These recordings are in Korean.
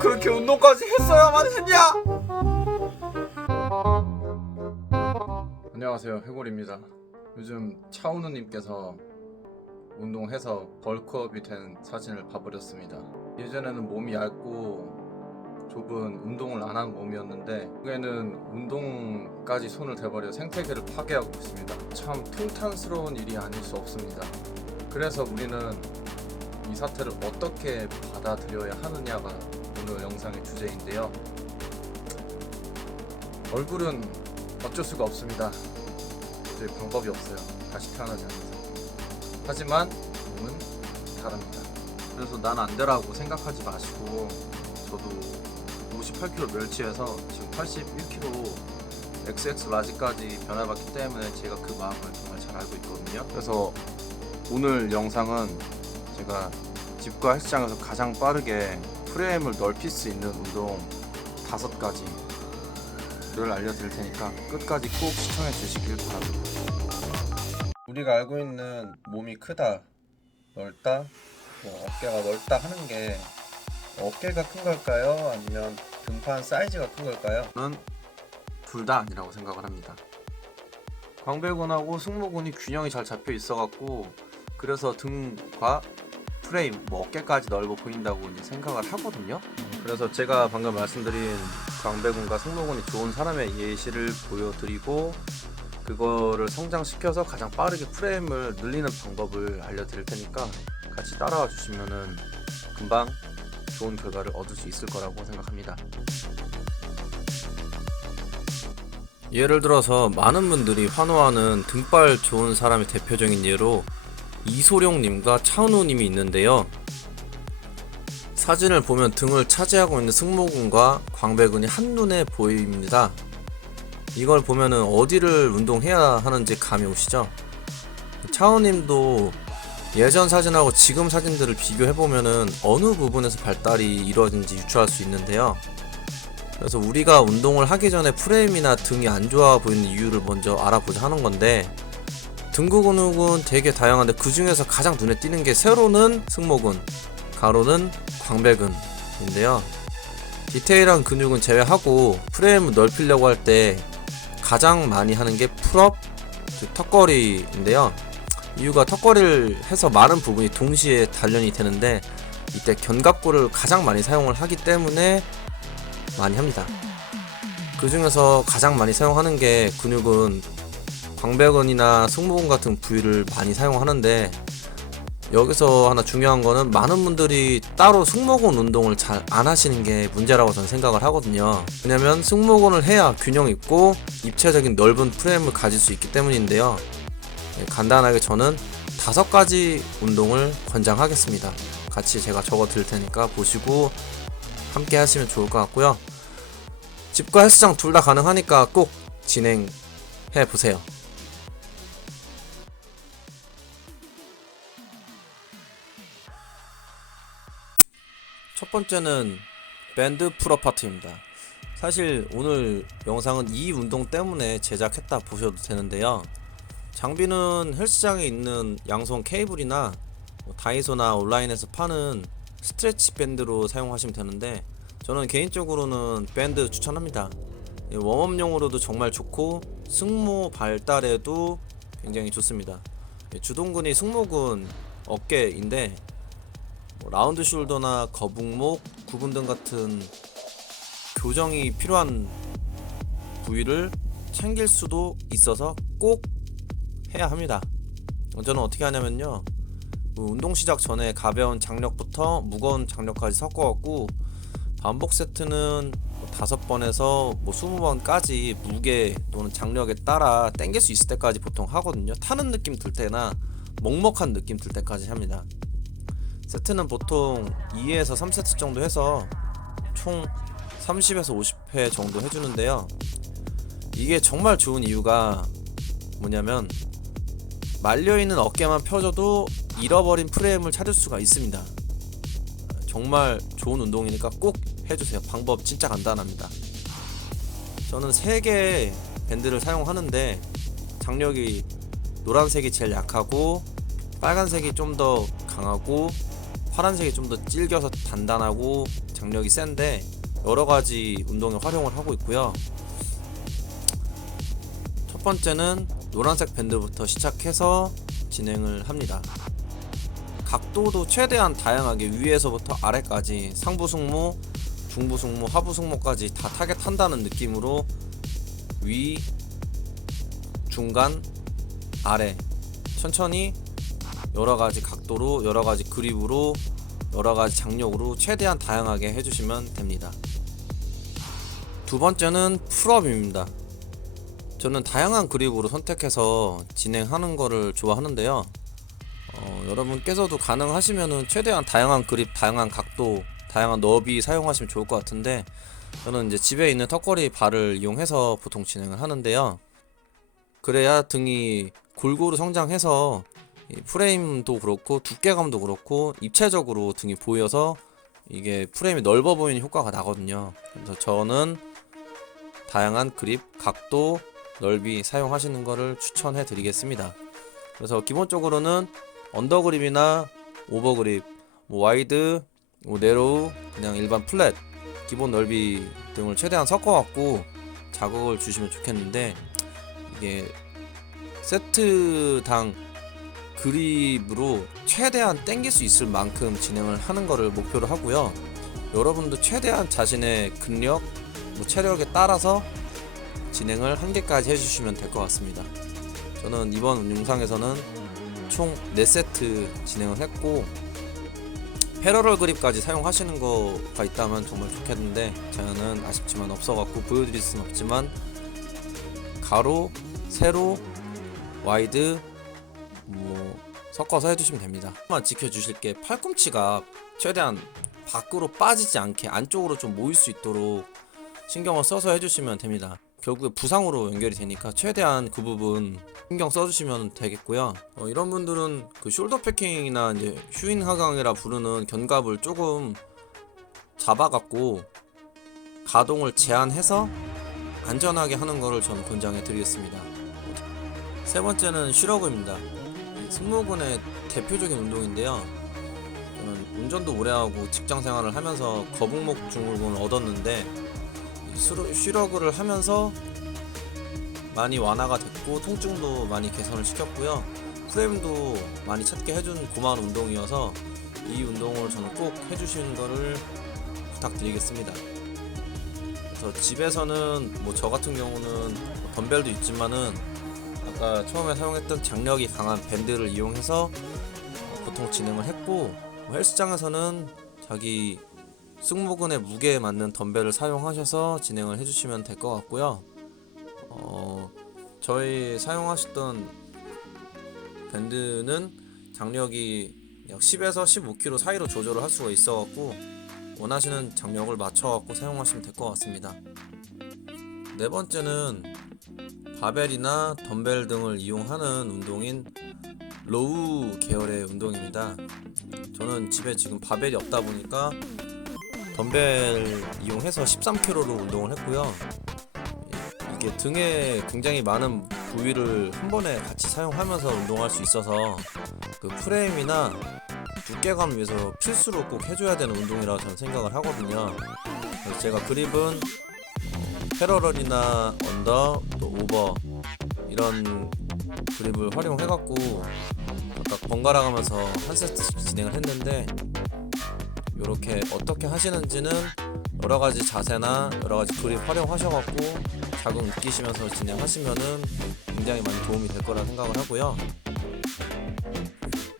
그렇게 운동까지 했어야만 했냐? 안녕하세요, 해골입니다. 요즘 차은우님께서 운동해서 벌크업이 된 사진을 봐버렸습니다. 예전에는 몸이 얇고 좁은 운동을 안 한 몸이었는데 결국에는 운동까지 손을 대버려 생태계를 파괴하고 있습니다. 참 통탄스러운 일이 아닐 수 없습니다. 그래서 우리는 이 사태를 어떻게 받아들여야 하느냐가 오늘 영상의 주제인데요. 얼굴은 어쩔 수가 없습니다. 이제 방법이 없어요. 다시 태어나지 않아서. 하지만 몸은 다릅니다. 그래서 난 안 되라고 생각하지 마시고, 저도 58kg 멸치해서 지금 81kg XX 라지까지 변화해봤기 때문에 제가 그 마음을 정말 잘 알고 있거든요. 그래서 오늘 영상은 제가 집과 헬스장에서 가장 빠르게 프레임을 넓힐 수 있는 운동 5가지를 알려드릴 테니까 끝까지 꼭 시청해 주시길 바랍니다. 우리가 알고 있는 몸이 크다, 넓다, 어깨가 넓다 하는 게 어깨가 큰 걸까요? 아니면 등판 사이즈가 큰 걸까요? 저는 둘 다 아니라고 생각을 합니다. 광배근하고 승모근이 균형이 잘 잡혀 있어갖고 그래서 등과 프레임, 어깨까지 넓어 보인다고 이제 생각을 하거든요. 그래서 제가 방금 말씀드린 광배근과 승모근이 좋은 사람의 예시를 보여드리고 그거를 성장시켜서 가장 빠르게 프레임을 늘리는 방법을 알려드릴 테니까 같이 따라와 주시면은 금방 좋은 결과를 얻을 수 있을 거라고 생각합니다. 예를 들어서 많은 분들이 환호하는 등발 좋은 사람의 대표적인 예로 이소룡님과 차은우님이 있는데요. 사진을 보면 등을 차지하고 있는 승모근과 광배근이 한눈에 보입니다. 이걸 보면은 어디를 운동해야 하는지 감이 오시죠? 차은우님도 예전 사진하고 지금 사진들을 비교해보면은 어느 부분에서 발달이 이루어진지 유추할 수 있는데요. 그래서 우리가 운동을 하기 전에 프레임이나 등이 안 좋아 보이는 이유를 먼저 알아보자 하는 건데, 등구 근육은 되게 다양한데 그 중에서 가장 눈에 띄는 게 세로는 승모근, 가로는 광배근인데요. 디테일한 근육은 제외하고 프레임을 넓히려고 할 때 가장 많이 하는 게 풀업, 즉 턱걸이인데요. 이유가 턱걸이를 해서 많은 부분이 동시에 단련이 되는데 이때 견갑골을 가장 많이 사용을 하기 때문에 많이 합니다. 그 중에서 가장 많이 사용하는 게 근육은 광배근이나 승모근 같은 부위를 많이 사용하는데, 여기서 하나 중요한 거는 많은 분들이 따로 승모근 운동을 잘 안 하시는 게 문제라고 저는 생각을 하거든요. 왜냐면 승모근을 해야 균형 있고 입체적인 넓은 프레임을 가질 수 있기 때문인데요. 간단하게 저는 5가지 운동을 권장하겠습니다. 같이 제가 적어 드릴 테니까 보시고 함께 하시면 좋을 것 같고요. 집과 헬스장 둘 다 가능하니까 꼭 진행해 보세요. 첫 번째는 밴드 풀업 파트입니다. 사실 오늘 영상은 이 운동 때문에 제작했다 보셔도 되는데요. 장비는 헬스장에 있는 양손 케이블이나 다이소나 온라인에서 파는 스트레치 밴드로 사용하시면 되는데, 저는 개인적으로는 밴드 추천합니다. 웜업용으로도 정말 좋고 승모 발달에도 굉장히 좋습니다. 주동근이 승모근, 어깨인데 라운드 숄더나 거북목, 구분등 같은 교정이 필요한 부위를 챙길 수도 있어서 꼭 해야 합니다. 저는 어떻게 하냐면요, 운동 시작 전에 가벼운 장력부터 무거운 장력까지 섞어갖고 반복 세트는 5번에서 20번까지 무게 또는 장력에 따라 당길 수 있을 때까지 보통 하거든요. 타는 느낌 들 때나 먹먹한 느낌 들 때까지 합니다. 세트는 보통 2에서 3세트 정도 해서 총 30에서 50회 정도 해주는데요. 이게 정말 좋은 이유가 뭐냐면 말려있는 어깨만 펴줘도 잃어버린 프레임을 찾을 수가 있습니다. 정말 좋은 운동이니까 꼭 해주세요. 방법 진짜 간단합니다. 저는 3개의 밴드를 사용하는데 장력이 노란색이 제일 약하고 빨간색이 좀 더 강하고 파란색이 좀 더 질겨서 단단하고 장력이 센데 여러가지 운동에 활용을 하고 있고요. 첫 번째는 노란색 밴드부터 시작해서 진행을 합니다. 각도도 최대한 다양하게 위에서부터 아래까지 상부 승모, 중부 승모, 하부 승모까지 다 타겟한다는 느낌으로 위, 중간, 아래 천천히 여러가지 각도로, 여러가지 그립으로, 여러가지 장력으로 최대한 다양하게 해주시면 됩니다. 두 번째는 풀업입니다. 저는 다양한 그립으로 선택해서 진행하는 거를 좋아하는데요. 여러분께서도 가능하시면은 최대한 다양한 그립, 다양한 각도, 다양한 너비 사용하시면 좋을 것 같은데, 저는 이제 집에 있는 턱걸이 발을 이용해서 보통 진행을 하는데요. 그래야 등이 골고루 성장해서 프레임도 그렇고 두께감도 그렇고 입체적으로 등이 보여서 이게 프레임이 넓어 보이는 효과가 나거든요. 그래서 저는 다양한 그립, 각도, 넓이 사용하시는 거를 추천해 드리겠습니다. 그래서 기본적으로는 언더그립이나 오버그립, 와이드, 네로우, 그냥 일반 플랫 기본 넓이 등을 최대한 섞어갖고 자극을 주시면 좋겠는데, 이게 세트당 그립으로 최대한 땡길 수 있을 만큼 진행을 하는 거를 목표로 하고요. 여러분도 최대한 자신의 근력, 체력에 따라서 진행을 한 개까지 해주시면 될 것 같습니다. 저는 이번 영상에서는 총 4세트 진행을 했고, 패러럴 그립까지 사용하시는 거가 있다면 정말 좋겠는데 저는 아쉽지만 없어갖고 보여드릴 수는 없지만, 가로, 세로, 와이드 섞어서 해주시면 됩니다. 하나 지켜주실 게 팔꿈치가 최대한 밖으로 빠지지 않게 안쪽으로 좀 모일 수 있도록 신경을 써서 해주시면 됩니다. 결국에 부상으로 연결이 되니까 최대한 그 부분 신경 써주시면 되겠고요. 이런 분들은 그 숄더 패킹이나 이제 휴인 하강이라 부르는 견갑을 조금 잡아갖고 가동을 제한해서 안전하게 하는 거를 저는 권장해 드리겠습니다. 세 번째는 슈러그입니다. 승모근의 대표적인 운동인데요. 저는 운전도 오래 하고 직장 생활을 하면서 거북목 증후군을 얻었는데, 슈러그를 하면서 많이 완화가 됐고 통증도 많이 개선을 시켰고요. 프레임도 많이 찾게 해준 고마운 운동이어서 이 운동을 저는 꼭 해주시는 거를 부탁드리겠습니다. 그래서 집에서는 저 같은 경우는 덤벨도 있지만은 아까 처음에 사용했던 장력이 강한 밴드를 이용해서 보통 진행을 했고, 헬스장에서는 자기 승모근의 무게에 맞는 덤벨을 사용하셔서 진행을 해주시면 될 것 같고요. 저희 사용하셨던 밴드는 장력이 약 10에서 15kg 사이로 조절을 할 수가 있어갖고 원하시는 장력을 맞춰갖고 사용하시면 될 것 같습니다. 네 번째는 바벨이나 덤벨 등을 이용하는 운동인 로우 계열의 운동입니다. 저는 집에 지금 바벨이 없다 보니까 덤벨 이용해서 13kg로 운동을 했고요. 이게 등에 굉장히 많은 부위를 한 번에 같이 사용하면서 운동할 수 있어서 그 프레임이나 두께감 위해서 필수로 꼭 해줘야 되는 운동이라고 저는 생각을 하거든요. 그래서 제가 그립은 패러럴이나 언더, 또 오버 이런 그립을 활용해갖고 각각 번갈아 가면서 한 세트씩 진행을 했는데, 이렇게 어떻게 하시는지는 여러가지 자세나 여러가지 그립 활용하셔갖고 자극 느끼시면서 진행하시면은 굉장히 많이 도움이 될 거라 생각을 하고요.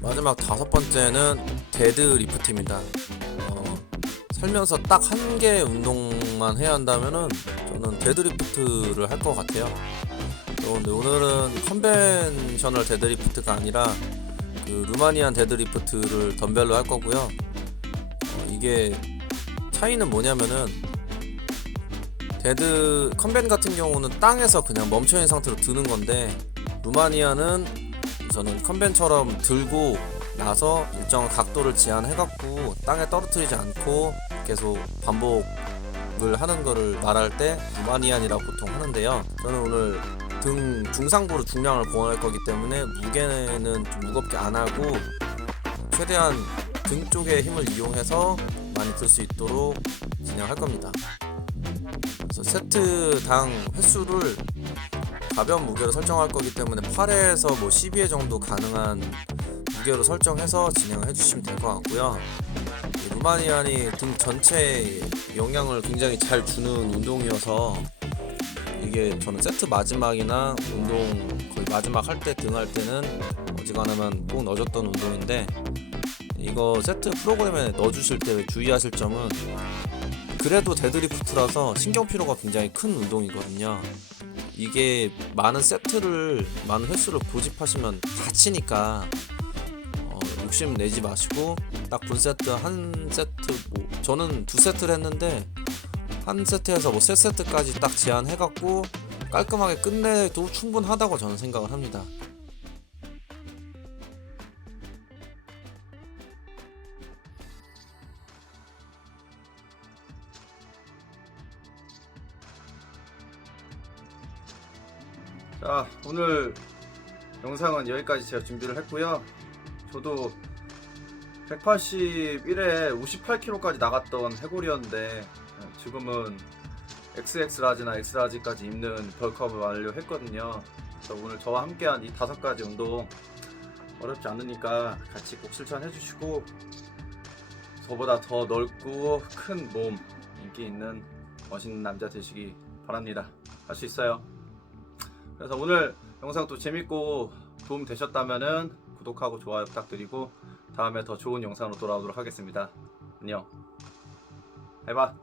마지막 5번째는 데드리프트입니다. 살면서 딱 한 개 운동만 해야 한다면은 저는 데드리프트를 할 것 같아요. 근데 오늘은 컨벤셔널 데드리프트가 아니라 그 루마니안 데드리프트를 덤벨로 할 거고요. 이게 차이는 뭐냐면은, 컨벤 같은 경우는 땅에서 그냥 멈춰있는 상태로 드는 건데, 루마니아는 우선은 컨벤처럼 들고 나서 일정한 각도를 제한해갖고 땅에 떨어뜨리지 않고 계속 반복을 하는 거를 말할 때 루마니안이라고 보통 하는데요. 저는 오늘 등 중상부로 중량을 보완할 거기 때문에 무게는 좀 무겁게 안 하고 최대한 등 쪽의 힘을 이용해서 많이 들 수 있도록 진행할 겁니다. 그래서 세트당 횟수를 가벼운 무게로 설정할 거기 때문에 8회에서 뭐 12회 정도 가능한 무게로 설정해서 진행을 해주시면 될 것 같고요. 루마니안이 등 전체에 영향을 굉장히 잘 주는 운동이어서 이게 저는 세트 마지막이나 운동 거의 마지막 할 때 등 할 때는 어지간하면 꼭 넣어줬던 운동인데, 이거 세트 프로그램에 넣어주실 때 주의하실 점은 그래도 데드리프트라서 신경 피로가 굉장히 큰 운동이거든요. 이게 많은 세트를 많은 횟수를 고집하시면 다치니까 욕심 내지 마시고 딱 본 세트 한 세트, 뭐 저는 2세트를 했는데 한 세트에서 뭐 3세트까지 딱 제한해갖고 깔끔하게 끝내도 충분하다고 저는 생각을 합니다. 자, 오늘 영상은 여기까지 제가 준비를 했고요. 저도 181에 58kg까지 나갔던 해골이었는데 지금은 XX 라지나 X 라지까지 입는 벌크업을 완료했거든요. 그래서 오늘 저와 함께한 이 5가지 운동 어렵지 않으니까 같이 꼭 실천해 주시고, 저보다 더 넓고 큰 몸, 인기 있는 멋있는 남자 되시기 바랍니다. 할 수 있어요. 그래서 오늘 영상도 재밌고 도움 되셨다면은 구독하고 좋아요 부탁드리고, 다음에 더 좋은 영상으로 돌아오도록 하겠습니다. 안녕. 해봐.